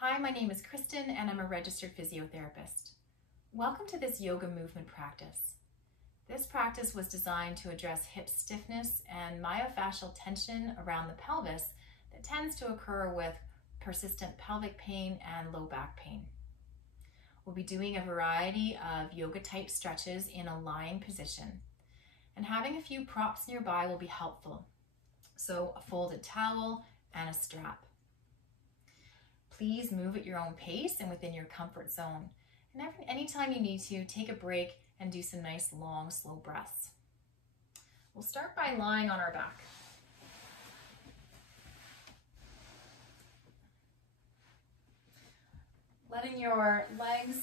Hi, my name is Kristen and I'm a registered physiotherapist. Welcome to this yoga movement practice. This practice was designed to address hip stiffness and myofascial tension around the pelvis that tends to occur with persistent pelvic pain and low back pain. We'll be doing a variety of yoga type stretches in a lying position, and having a few props nearby will be helpful. So a folded towel and a strap. Please move at your own pace and within your comfort zone. And anytime you need to, take a break and do some nice, long, slow breaths. We'll start by lying on our back. Letting your legs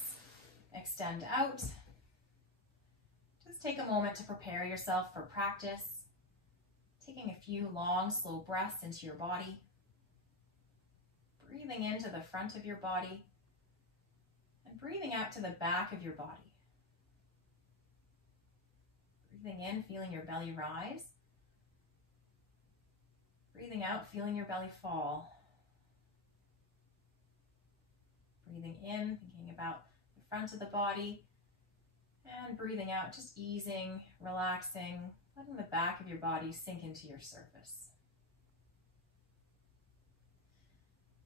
extend out. Just take a moment to prepare yourself for practice. Taking a few long, slow breaths into your body. Breathing into the front of your body and breathing out to the back of your body. Breathing in, feeling your belly rise. Breathing out, feeling your belly fall. Breathing in, thinking about the front of the body, and breathing out, just easing, relaxing, letting the back of your body sink into your surface.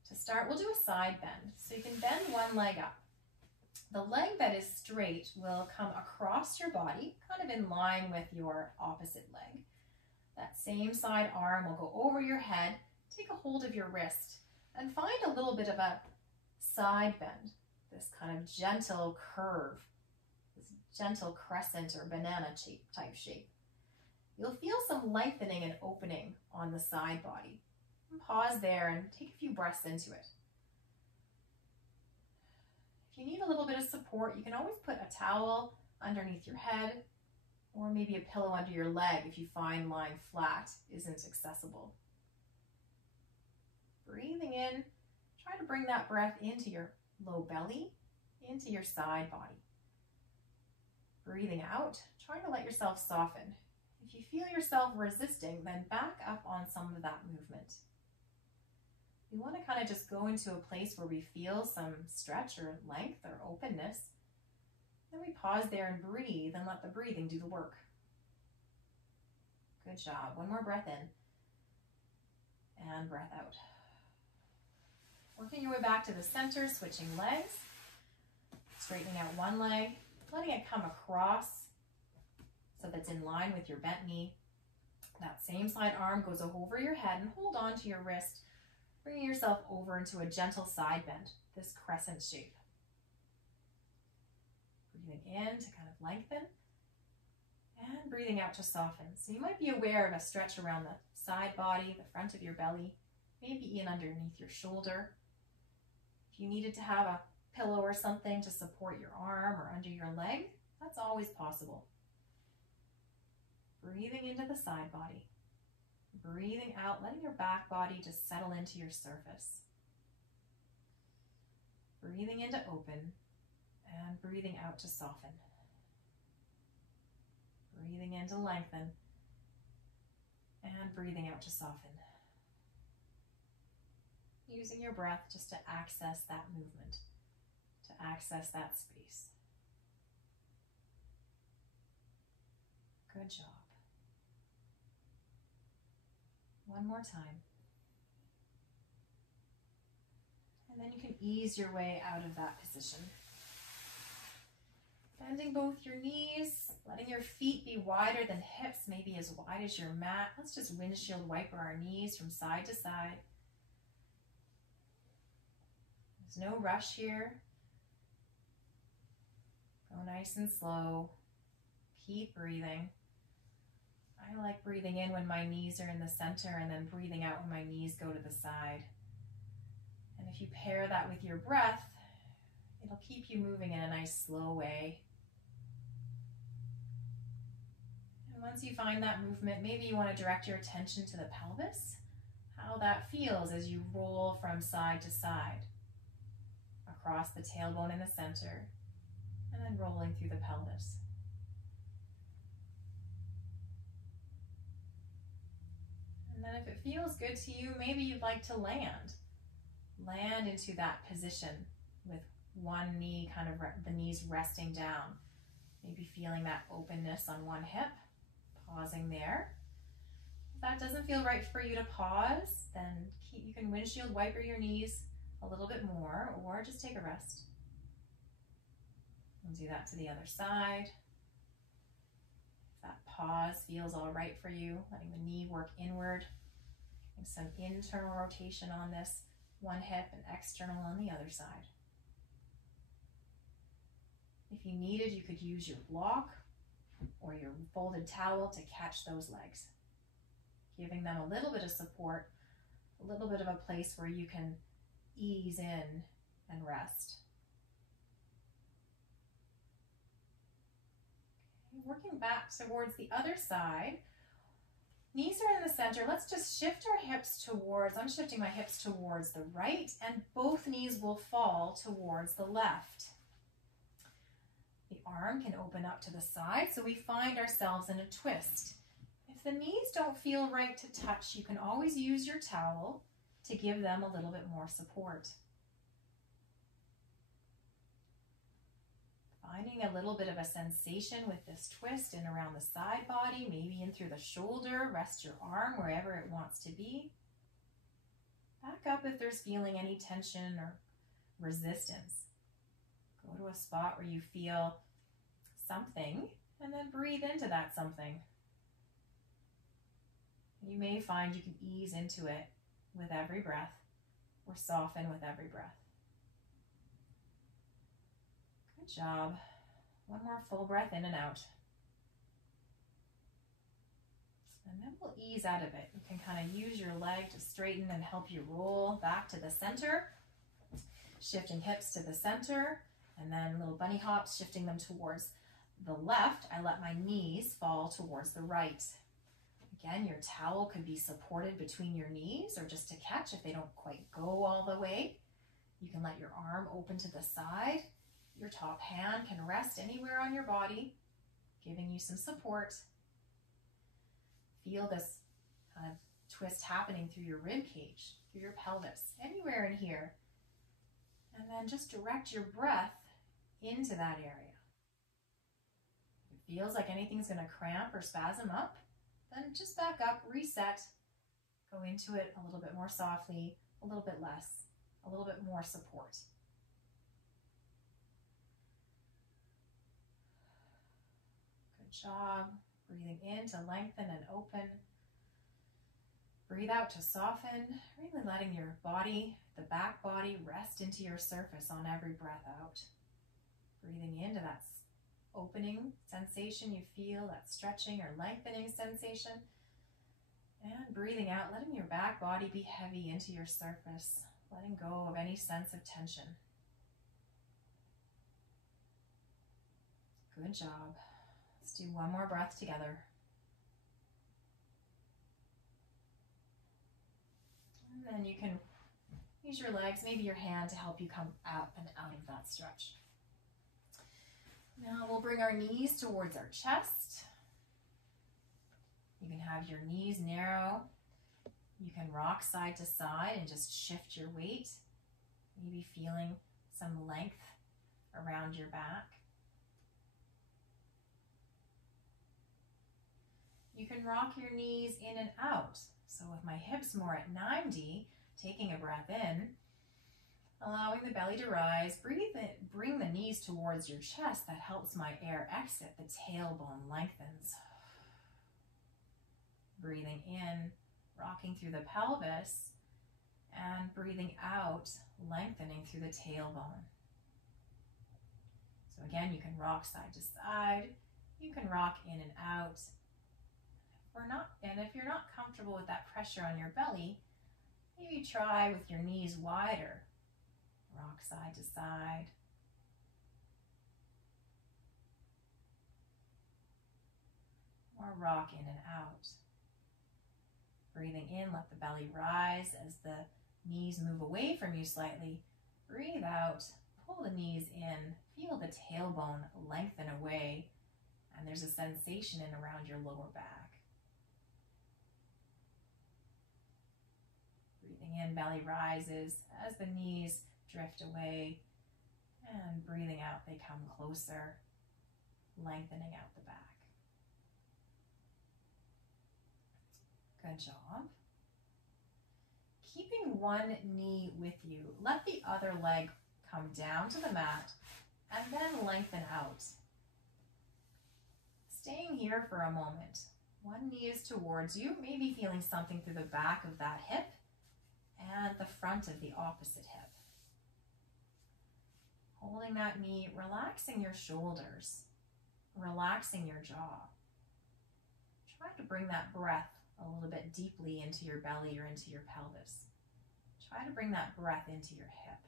To start, we'll do a side bend. So you can bend one leg up. The leg that is straight will come across your body, kind of in line with your opposite leg. That same side arm will go over your head, take a hold of your wrist, and find a little bit of a side bend, this kind of gentle curve, this gentle crescent or banana type shape. You'll feel some lengthening and opening on the side body. Pause there and take a few breaths into it. If you need a little bit of support, you can always put a towel underneath your head or maybe a pillow under your leg if you find lying flat isn't accessible. Breathing in, try to bring that breath into your low belly, into your side body. Breathing out, try to let yourself soften. If you feel yourself resisting, then back up on some of that movement. We want to kind of just go into a place where we feel some stretch or length or openness. Then we pause there and breathe and let the breathing do the work. Good job. One more breath in and breath out. Working your way back to the center, switching legs, straightening out one leg, letting it come across so that's in line with your bent knee. That same side arm goes over your head and hold on to your wrist, bringing yourself over into a gentle side bend, this crescent shape. Breathing in to kind of lengthen and breathing out to soften. So you might be aware of a stretch around the side body, the front of your belly, maybe in underneath your shoulder. If you needed to have a pillow or something to support your arm or under your leg, that's always possible. Breathing into the side body. Breathing out, letting your back body just settle into your surface. Breathing in to open and breathing out to soften. Breathing in to lengthen and breathing out to soften. Using your breath just to access that movement, to access that space. Good job. One more time. And then you can ease your way out of that position. Bending both your knees, letting your feet be wider than hips, maybe as wide as your mat. Let's just windshield wiper our knees from side to side. There's no rush here. Go nice and slow. Keep breathing. I like breathing in when my knees are in the center and then breathing out when my knees go to the side. And if you pair that with your breath, it'll keep you moving in a nice slow way. And once you find that movement, maybe you want to direct your attention to the pelvis, how that feels as you roll from side to side, across the tailbone in the center, and then rolling through the pelvis. And then if it feels good to you, maybe you'd like to land land into that position with one knee, kind of the knees resting down. Maybe feeling that openness on one hip, pausing there. If that doesn't feel right for you to pause, then you can windshield wiper your knees a little bit more, or just take a rest. We'll do that to the other side. If that pause feels all right for you, letting the knee work inward, and some internal rotation on this one hip and external on the other side. If you needed, you could use your block or your folded towel to catch those legs, giving them a little bit of support, a little bit of a place where you can ease in and rest. Okay, working back towards the other side. Knees are in the center. Let's just shift our hips towards, I'm shifting my hips towards the right, and both knees will fall towards the left. The arm can open up to the side, so we find ourselves in a twist. If the knees don't feel right to touch, you can always use your towel to give them a little bit more support. Finding a little bit of a sensation with this twist in around the side body, maybe in through the shoulder. Rest your arm wherever it wants to be. Back up if there's feeling any tension or resistance. Go to a spot where you feel something and then breathe into that something. You may find you can ease into it with every breath or soften with every breath. Good job. One more full breath in and out. And then we'll ease out of it. You can kind of use your leg to straighten and help you roll back to the center. Shifting hips to the center, and then little bunny hops, shifting them towards the left. I let my knees fall towards the right. Again, your towel could be supported between your knees or just to catch if they don't quite go all the way. You can let your arm open to the side. Your top hand can rest anywhere on your body, giving you some support. Feel this kind of twist happening through your rib cage, through your pelvis, anywhere in here. And then just direct your breath into that area. If it feels like anything's going to cramp or spasm up, then just back up, reset, go into it a little bit more softly, a little bit less, a little bit more support. Good job. Breathing in to lengthen and open. Breathe out to soften, really letting your body, the back body, rest into your surface on every breath out. Breathing into that opening sensation you feel, that stretching or lengthening sensation. And breathing out, letting your back body be heavy into your surface, letting go of any sense of tension. Good job. Let's do one more breath together. And then you can use your legs, maybe your hand, to help you come up and out of that stretch. Now we'll bring our knees towards our chest. You can have your knees narrow. You can rock side to side and just shift your weight, maybe feeling some length around your back. You can rock your knees in and out. So with my hips more at 90, taking a breath in, allowing the belly to rise, breathe in, bring the knees towards your chest. That helps my air exit. The tailbone lengthens. Breathing in, rocking through the pelvis, and breathing out, lengthening through the tailbone. So again, you can rock side to side. You can rock in and out. If you're not comfortable with that pressure on your belly, maybe try with your knees wider. Rock side to side. Or rock in and out. Breathing in, let the belly rise as the knees move away from you slightly. Breathe out, pull the knees in, feel the tailbone lengthen away, and there's a sensation in around your lower back. Breathing in, belly rises as the knees drift away, and breathing out, they come closer, lengthening out the back. Good job. Keeping one knee with you, let the other leg come down to the mat and then lengthen out. Staying here for a moment. One knee is towards you, maybe feeling something through the back of that hip and the front of the opposite hip. Holding that knee, relaxing your shoulders, relaxing your jaw. Try to bring that breath a little bit deeply into your belly or into your pelvis. Try to bring that breath into your hip.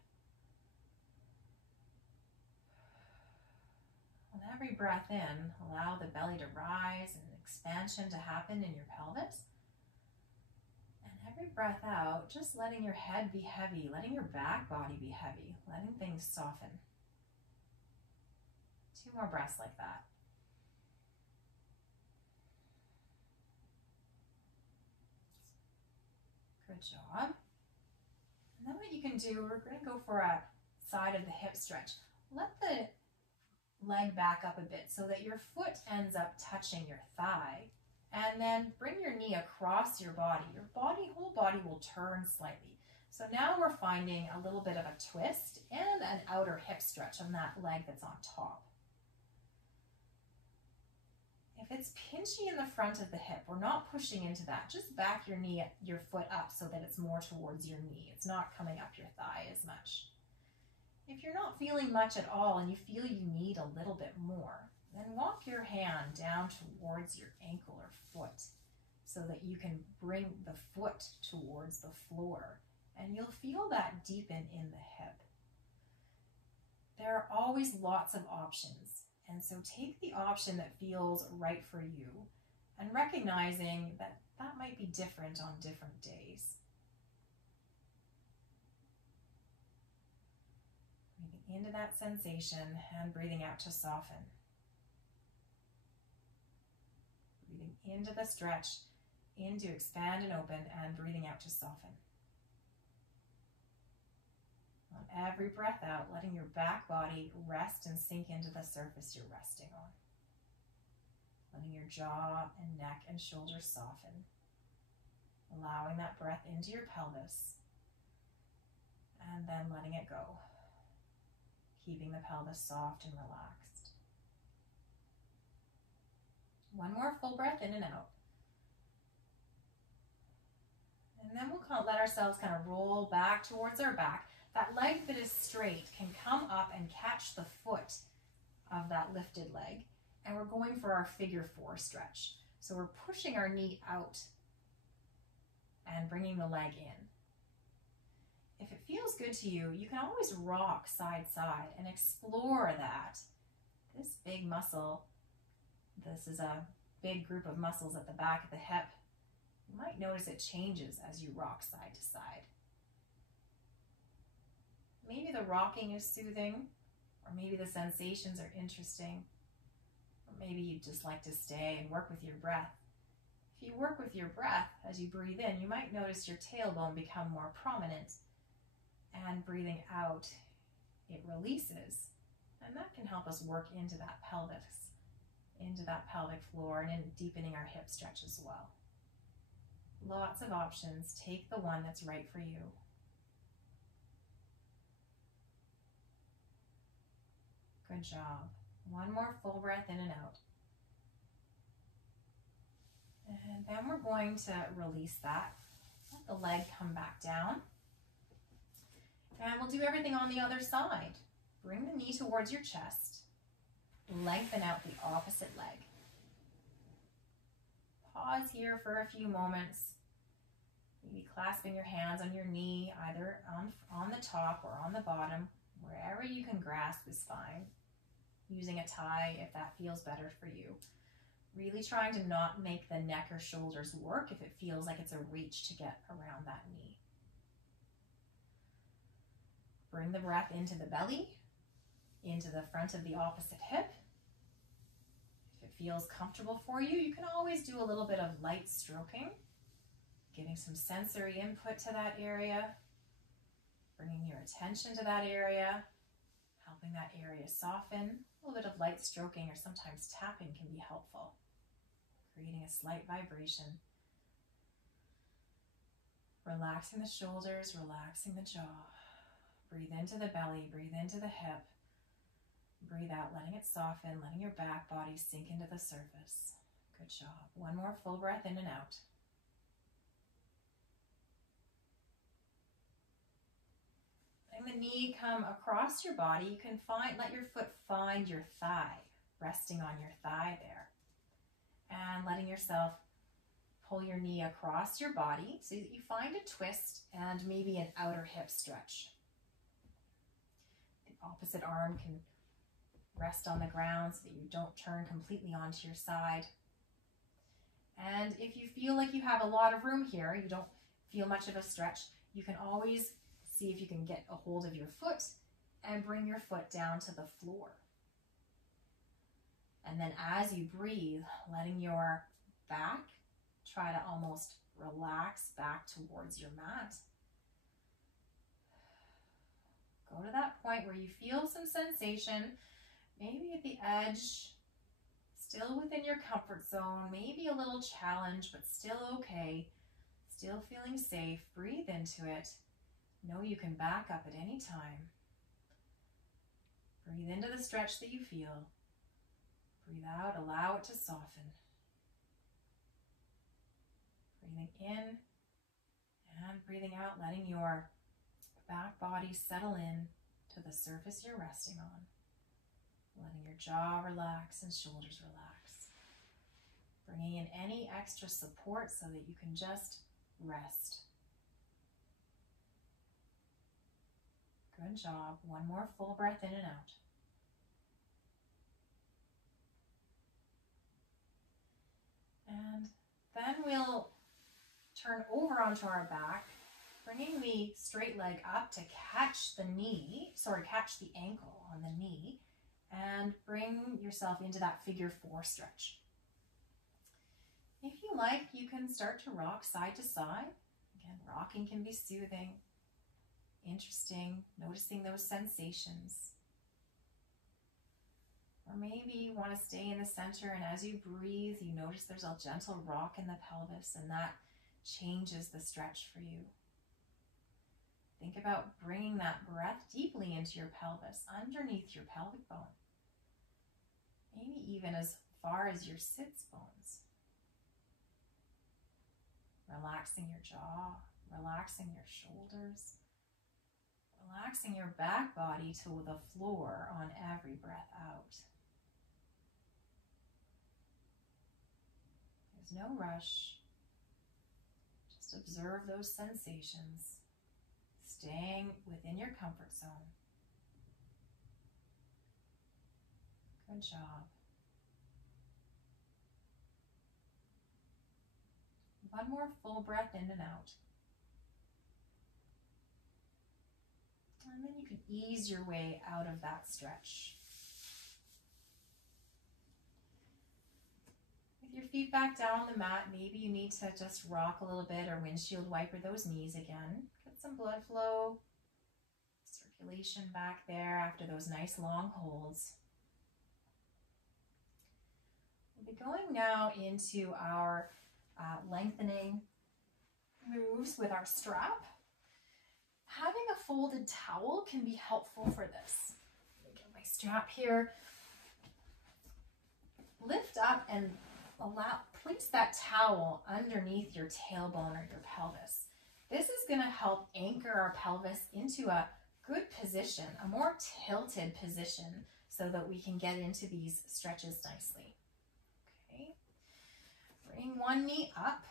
With every breath in, allow the belly to rise and expansion to happen in your pelvis. And every breath out, just letting your head be heavy, letting your back body be heavy, letting things soften. 2 more breaths like that. Good job. And then what you can do, we're going to go for a side of the hip stretch. Let the leg back up a bit so that your foot ends up touching your thigh. And then bring your knee across your body. Your whole body will turn slightly. So now we're finding a little bit of a twist and an outer hip stretch on that leg that's on top. If it's pinchy in the front of the hip, we're not pushing into that. Just back your foot up so that it's more towards your knee. It's not coming up your thigh as much. If you're not feeling much at all and you feel you need a little bit more, then walk your hand down towards your ankle or foot so that you can bring the foot towards the floor, and you'll feel that deepen in the hip. There are always lots of options, and so take the option that feels right for you and recognizing that that might be different on different days. Breathing into that sensation and breathing out to soften. Breathing into the stretch, in to expand and open, and breathing out to soften. On every breath out, letting your back body rest and sink into the surface you're resting on. Letting your jaw and neck and shoulders soften. Allowing that breath into your pelvis. And then letting it go. Keeping the pelvis soft and relaxed. One more full breath in and out. And then we'll let ourselves kind of roll back towards our back. That leg that is straight can come up and catch the foot of that lifted leg. And we're going for our figure 4 stretch. So we're pushing our knee out and bringing the leg in. If it feels good to you, you can always rock side to side and explore that. This big muscle, this is a big group of muscles at the back of the hip. You might notice it changes as you rock side to side. Maybe the rocking is soothing, or maybe the sensations are interesting, or maybe you just like to stay and work with your breath. If you work with your breath as you breathe in, you might notice your tailbone become more prominent, and breathing out, it releases, and that can help us work into that pelvis, into that pelvic floor, and in deepening our hip stretch as well. Lots of options. Take the one that's right for you. Good job. One more full breath in and out. And then we're going to release that. Let the leg come back down. And we'll do everything on the other side. Bring the knee towards your chest. Lengthen out the opposite leg. Pause here for a few moments. Maybe clasping your hands on your knee, either on the top or on the bottom. Wherever you can grasp is fine. Using a tie if that feels better for you. Really trying to not make the neck or shoulders work if it feels like it's a reach to get around that knee. Bring the breath into the belly, into the front of the opposite hip. If it feels comfortable for you, you can always do a little bit of light stroking. giving some sensory input to that area, bringing your attention to that area, helping that area soften. A little bit of light stroking or sometimes tapping can be helpful, creating a slight vibration. Relaxing the shoulders, relaxing the jaw. Breathe into the belly, breathe into the hip. Breathe out, letting it soften, letting your back body sink into the surface. Good job. One more full breath in and out. Letting the knee come across your body. You can let your foot find your thigh, resting on your thigh there. And letting yourself pull your knee across your body so that you find a twist and maybe an outer hip stretch. The opposite arm can rest on the ground so that you don't turn completely onto your side. And if you feel like you have a lot of room here, you don't feel much of a stretch, you can always see if you can get a hold of your foot and bring your foot down to the floor. And then as you breathe, letting your back try to almost relax back towards your mat. Go to that point where you feel some sensation, maybe at the edge, still within your comfort zone, maybe a little challenge, but still okay, still feeling safe. Breathe into it. Know you can back up at any time. Breathe into the stretch that you feel. Breathe out, allow it to soften. Breathing in and breathing out, letting your back body settle in to the surface you're resting on. Letting your jaw relax and shoulders relax. Bringing in any extra support so that you can just rest. Good job. One more full breath in and out. And then we'll turn over onto our back, bringing the straight leg up to catch the ankle on the knee, and bring yourself into that figure 4 stretch. If you like, you can start to rock side to side. Again, rocking can be soothing, interesting, noticing those sensations. Or maybe you want to stay in the center, and as you breathe, you notice there's a gentle rock in the pelvis, and that changes the stretch for you. Think about bringing that breath deeply into your pelvis, underneath your pelvic bone. Maybe even as far as your sits bones. Relaxing your jaw, relaxing your shoulders, relaxing your back body to the floor on every breath out. There's no rush. Just observe those sensations, staying within your comfort zone. Good job. One more full breath in and out. And then you can ease your way out of that stretch. With your feet back down on the mat, maybe you need to just rock a little bit or windshield wiper those knees again. Get some blood flow, circulation back there after those nice long holds. We'll be going now into our lengthening moves with our strap. Having a folded towel can be helpful for this. Let me get my strap here. Lift up and place that towel underneath your tailbone or your pelvis. This is going to help anchor our pelvis into a good position, a more tilted position, so that we can get into these stretches nicely. Okay. Bring one knee up.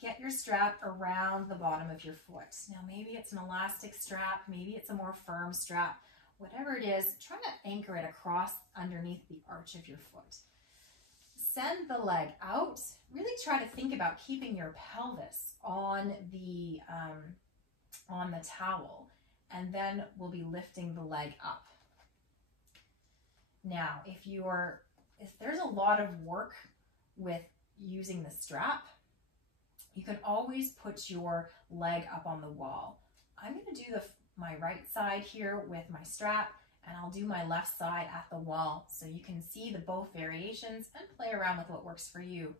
Get your strap around the bottom of your foot. Now maybe it's an elastic strap, maybe it's a more firm strap. Whatever it is, try to anchor it across underneath the arch of your foot. Send the leg out. Really try to think about keeping your pelvis on the towel, and then we'll be lifting the leg up. Now, if there's a lot of work with using the strap, You can always put your leg up on the wall. I'm going to do my right side here with my strap, and I'll do my left side at the wall so you can see the both variations and play around with what works for you.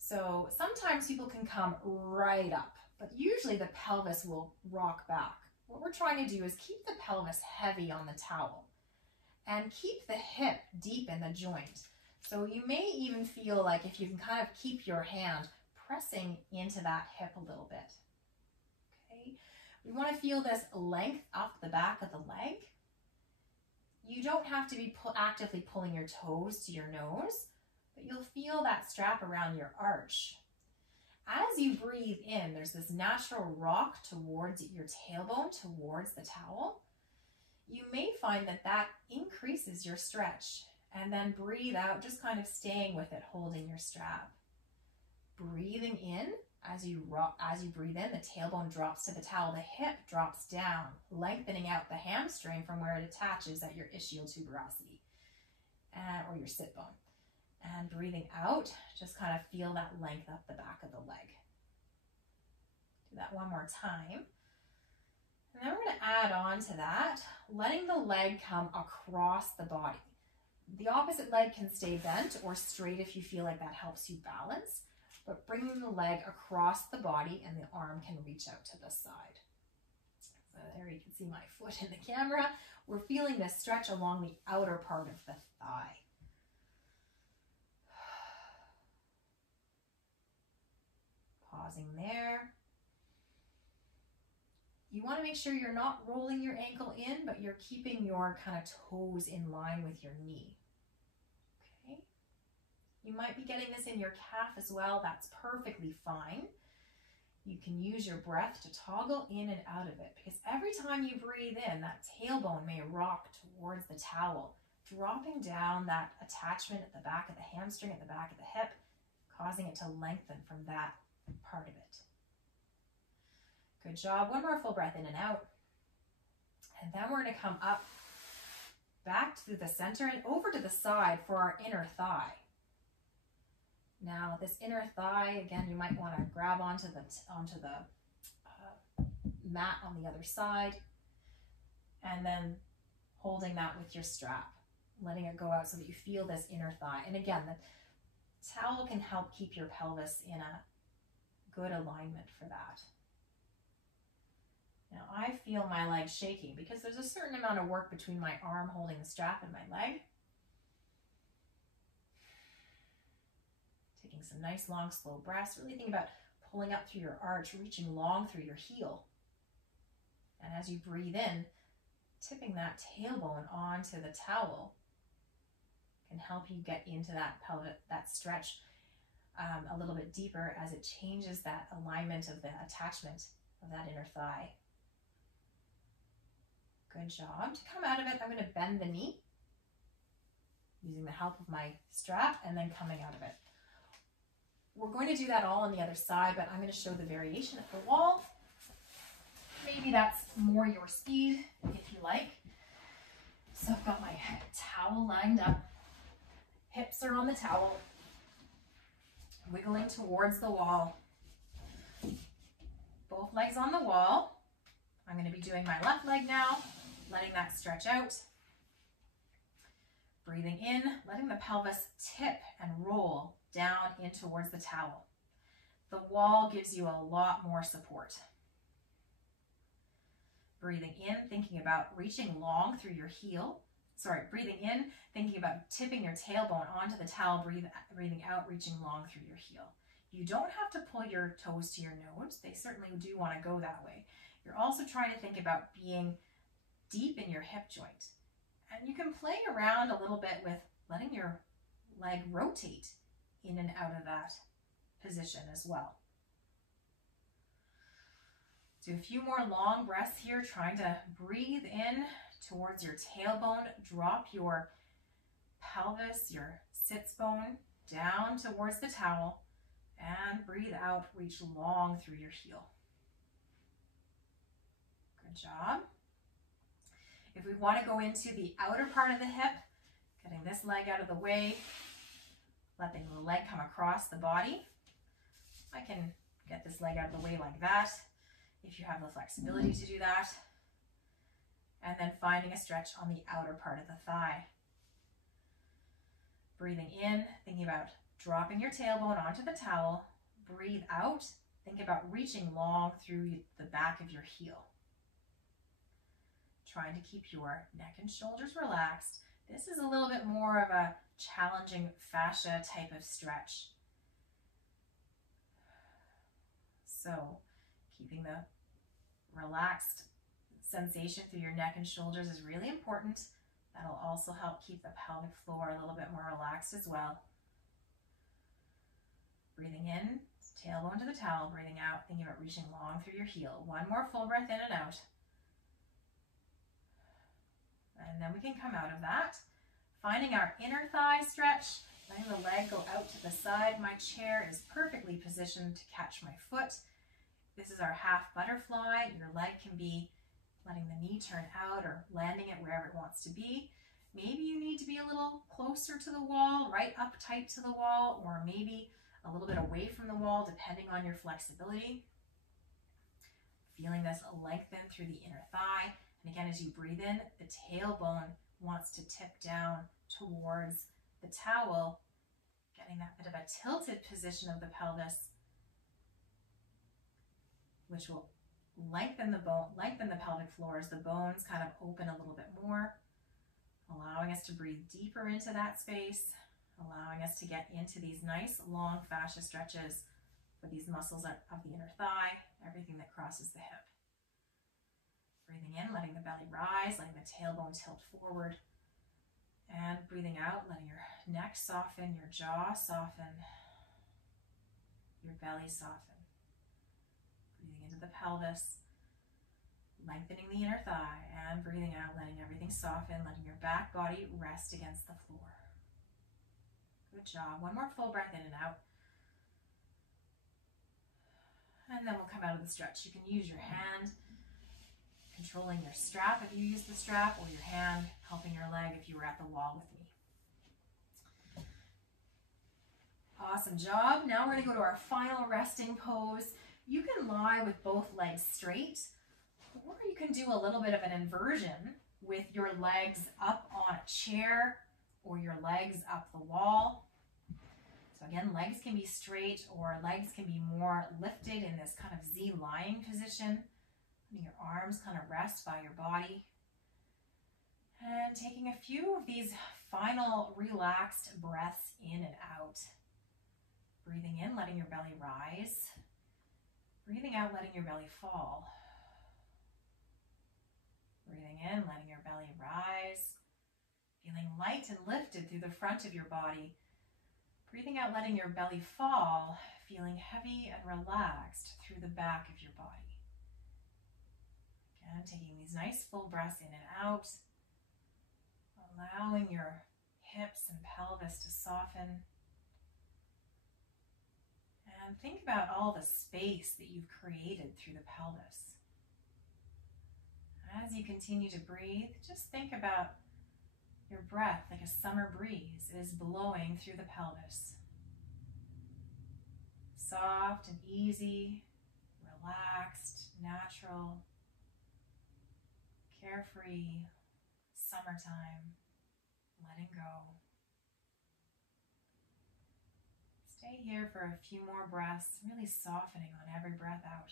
So sometimes people can come right up, but usually the pelvis will rock back. What we're trying to do is keep the pelvis heavy on the towel and keep the hip deep in the joint. So you may even feel like if you can kind of keep your hand pressing into that hip a little bit. Okay, we want to feel this length up the back of the leg. You don't have to be actively pulling your toes to your nose, but you'll feel that strap around your arch. As you breathe in, there's this natural rock towards your tailbone, towards the towel. You may find that that increases your stretch, and then breathe out, just kind of staying with it, holding your strap. Breathing in, as you breathe in, the tailbone drops to the towel, the hip drops down, lengthening out the hamstring from where it attaches at your ischial tuberosity, or your sit bone. And breathing out, just kind of feel that length up the back of the leg. Do that one more time. And then we're going to add on to that, letting the leg come across the body. The opposite leg can stay bent or straight if you feel like that helps you balance, but bringing the leg across the body and the arm can reach out to the side. So there you can see my foot in the camera. We're feeling this stretch along the outer part of the thigh. Pausing there. You want to make sure you're not rolling your ankle in, but you're keeping your kind of toes in line with your knee. Okay. You might be getting this in your calf as well. That's perfectly fine. You can use your breath to toggle in and out of it, because every time you breathe in, that tailbone may rock towards the towel, dropping down that attachment at the back of the hamstring, at the back of the hip, causing it to lengthen from that part of it. Good job. One more full breath in and out. And then we're going to come up, back to the center and over to the side for our inner thigh. Now this inner thigh, again, you might want to grab onto the mat on the other side, and then holding that with your strap, letting it go out so that you feel this inner thigh. And again, the towel can help keep your pelvis in a good alignment for that. Now I feel my leg shaking because there's a certain amount of work between my arm holding the strap and my leg. Taking some nice long slow breaths, really think about pulling up through your arch, reaching long through your heel. And as you breathe in, tipping that tailbone onto the towel can help you get into that pelvic, that stretch a little bit deeper as it changes that alignment of the attachment of that inner thigh. Good job. To come out of it, I'm going to bend the knee using the help of my strap and then coming out of it. We're going to do that all on the other side, but I'm going to show the variation at the wall. Maybe that's more your speed if you like. So I've got my towel lined up. Hips are on the towel, wiggling towards the wall. Both legs on the wall. I'm going to be doing my left leg now, letting that stretch out. Breathing in, letting the pelvis tip and roll down in towards the towel. The wall gives you a lot more support. Breathing in, thinking about reaching long through your heel. Breathing in, thinking about tipping your tailbone onto the towel, breathing out, reaching long through your heel. You don't have to pull your toes to your nose. They certainly do want to go that way. You're also trying to think about being deep in your hip joint. And you can play around a little bit with letting your leg rotate in and out of that position as well. Do a few more long breaths here, trying to breathe in towards your tailbone, drop your pelvis, your sits bone down towards the towel, and breathe out, reach long through your heel. Good job. If we want to go into the outer part of the hip, getting this leg out of the way, letting the leg come across the body, I can get this leg out of the way like that, if you have the flexibility to do that. And then finding a stretch on the outer part of the thigh. Breathing in, thinking about dropping your tailbone onto the towel. Breathe out, think about reaching long through the back of your heel. Trying to keep your neck and shoulders relaxed. This is a little bit more of a challenging fascia type of stretch. So keeping the relaxed sensation through your neck and shoulders is really important. That'll also help keep the pelvic floor a little bit more relaxed as well. Breathing in, tailbone to the towel. Breathing out, thinking about reaching long through your heel. One more full breath in and out. And then we can come out of that. Finding our inner thigh stretch, letting the leg go out to the side. My chair is perfectly positioned to catch my foot. This is our half butterfly. Your leg can be letting the knee turn out or landing it wherever it wants to be. Maybe you need to be a little closer to the wall, right up tight to the wall, or maybe a little bit away from the wall, depending on your flexibility. Feeling this lengthen through the inner thigh. And again, as you breathe in, the tailbone wants to tip down towards the towel, getting that bit of a tilted position of the pelvis, which will lengthen the pelvic floor as the bones kind of open a little bit more, allowing us to breathe deeper into that space, allowing us to get into these nice long fascia stretches for these muscles of the inner thigh, everything that crosses the hip. Breathing in, letting the belly rise, letting the tailbone tilt forward, and breathing out, letting your neck soften, your jaw soften, your belly soften. Breathing into the pelvis, lengthening the inner thigh, and breathing out, letting everything soften, letting your back body rest against the floor. Good job. One more full breath in and out. And then we'll come out of the stretch. You can use your hand controlling your strap if you use the strap, or your hand helping your leg if you were at the wall with me. Awesome job. Now we're going to go to our final resting pose. You can lie with both legs straight, or you can do a little bit of an inversion with your legs up on a chair or your legs up the wall. So again, legs can be straight or legs can be more lifted in this kind of Z lying position. Letting your arms kind of rest by your body. And taking a few of these final relaxed breaths in and out. Breathing in, letting your belly rise. Breathing out, letting your belly fall. Breathing in, letting your belly rise. Feeling light and lifted through the front of your body. Breathing out, letting your belly fall. Feeling heavy and relaxed through the back of your body. Again, taking these nice full breaths in and out. Allowing your hips and pelvis to soften. And think about all the space that you've created through the pelvis. As you continue to breathe, just think about your breath like a summer breeze is blowing through the pelvis. Soft and easy, relaxed, natural, carefree, summertime, letting go. Stay here for a few more breaths, really softening on every breath out.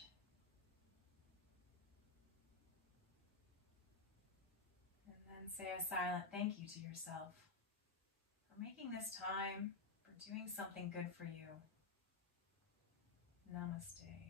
And then say a silent thank you to yourself for making this time, for doing something good for you. Namaste.